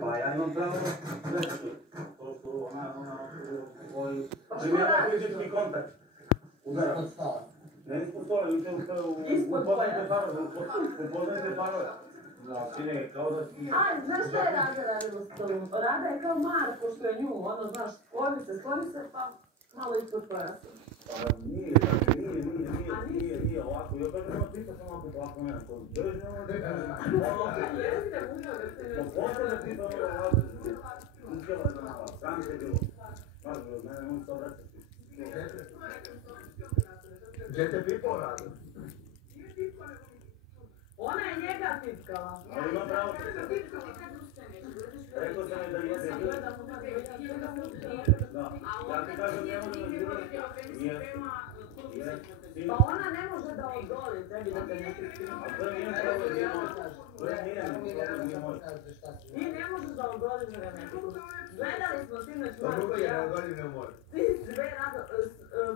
Pa ja imam pravo reći. To su koji... Fizički kontakt. Udara. Ne ispod stola, vi ste upoznajte parove. Sine, kao da si... Znaš šta je Rada radila s tobom? Rada je kao Marko što je nju, znaš, skloni se, pa malo ispod pojasa. Pa nije ovako. Ja kažem, pita sam ovako mene, to drži ono da kažem. Jeste, uzeo da se ne Posle da pita ono da razli. Uspjela da navala, sram se bilo. Znaš, od mene on se obraćati. Gdje te pipao Rada? Ona je njega tipkala. Ali ima pravo. Rekao sam je da jede ljudi. Da. Ja ti kažem, ne može da živjeti. Pa ona ne može da odoli tebi da te ne tipkala. A to nije problem, nije moj. To nije moj. Ti ne možeš da odoliš da ga ne tipkala. Gledali smo sinoć Marko i ja. Ti sve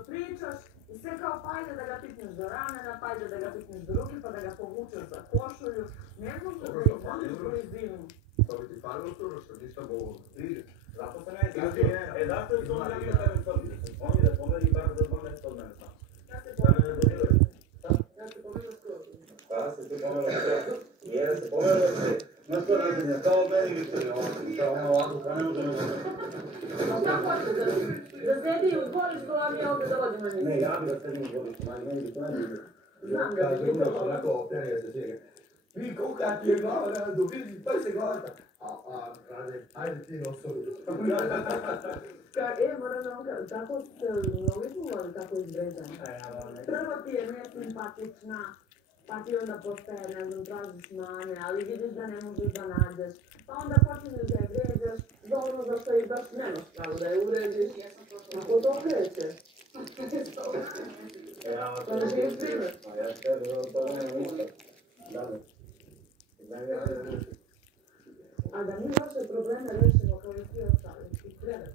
pričaš i sve kao pa ajde da ga pipneš do ramena, pa ajde da ga pipneš do ruke, pa da ga povučeš za košulju. Ne možeš da izvodiš blizinu. To bi ti parno suro što ništa Bogu stiže. Zato sam ja iskazio. Zašto je to onda bio taj sobi? Oni da pomeri bar za 2 mjesta od mene sam. Da me ne dobiraju. Ja se pomerio skoro. Kada se ti pomerila sve? Jer se pomerila sve. Znaš što razrednja, kao meni Viktorija, kao ono ovako, pa ne može ne može. A šta hoćete da sedi u dvorištu, a mi ovdje dovodimo njih? Ne, ja bi da sedim u dvorištu, meni bi to ne bilo. Znam da bi bilo ovo. Onako operije se čega. Vi koliko ti je glava, Rado, vidi, pa se glava ta. Rade, ajde ti nosovi. Moram da vam kažem, tako ste mnogi čuvali kako izgledam. Prvo ti je nesimpatična, pa ti onda postaje, ne znam, tražiš mane, ali vidiš da ne možeš da nađeš. Pa onda počinješ da je vređaš, za ono za što i baš nemaš pravo da je uvređiš. Ako to kreće. To ne živiš primjer. Pa ja tebi, to nema ništa. Dame. A da mi vaše probleme rešimo kao i svi ostali, i krevet.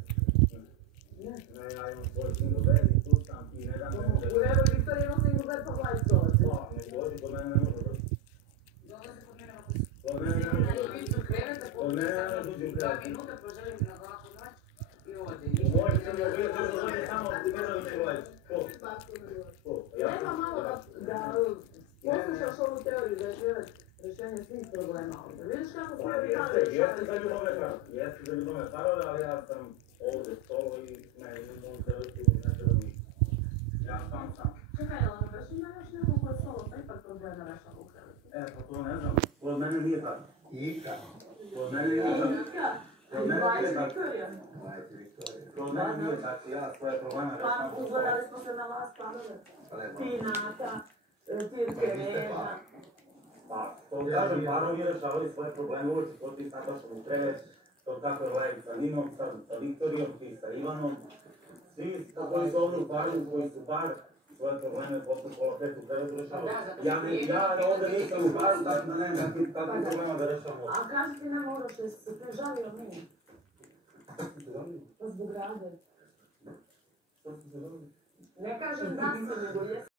Ne, ja imam svoj single bed i tu sam ti ne dam ne. U redu, Viktor ima single bed, pa vlaj stolac. Pa, ne dođi, kod mene ne može doći. Dolazi kod mene ako Kod mene ne može doći. vidiš u kreveta, Kod mene ne može doći u 2 krevet. minuta poželim na laku noć i ode. Moj single bed je samo Petrović vlaj. Ko? Treba malo da poslušaš ovu teoriju da je krevet rješenje svih problema ovdje. Vidiš kako svi ovdje Jeste za ljubavne parove, ali ja sam ovdje solo i ne imam krevetu, ne treba mi. Ja sam. Čekaj, ali baš ima još neko ko je solo, pa ipak problema rešava u krevetu. Pa to ne znam. Kod mene nije tako. Ika. Kod mene nije tako. Kod mene nije tako. Viktorija. Kod mene nije tako. Ja svoje probleme rešavam. Pa uzgledali smo se na vas parove. Ti Nata, ti Terena. Pa, to kažem, parovi rešavali svoje probleme, uvijek si poti s Natašom u krevet, to tako je Lajk sa Ninom, sa Viktorijom, ti sa Ivanom. Svi koji su ovdje u paru, koji su par, svoje probleme posle pola 5 u krevetu rešavali. Ja ovdje nisam u paru, tako da nemam takvih problema da rešavam ovdje. A kaži ti nam ono što se prežalio meni? Pa zbog Rade. Što si se dobili? Ne kažem da sam, nego jesam.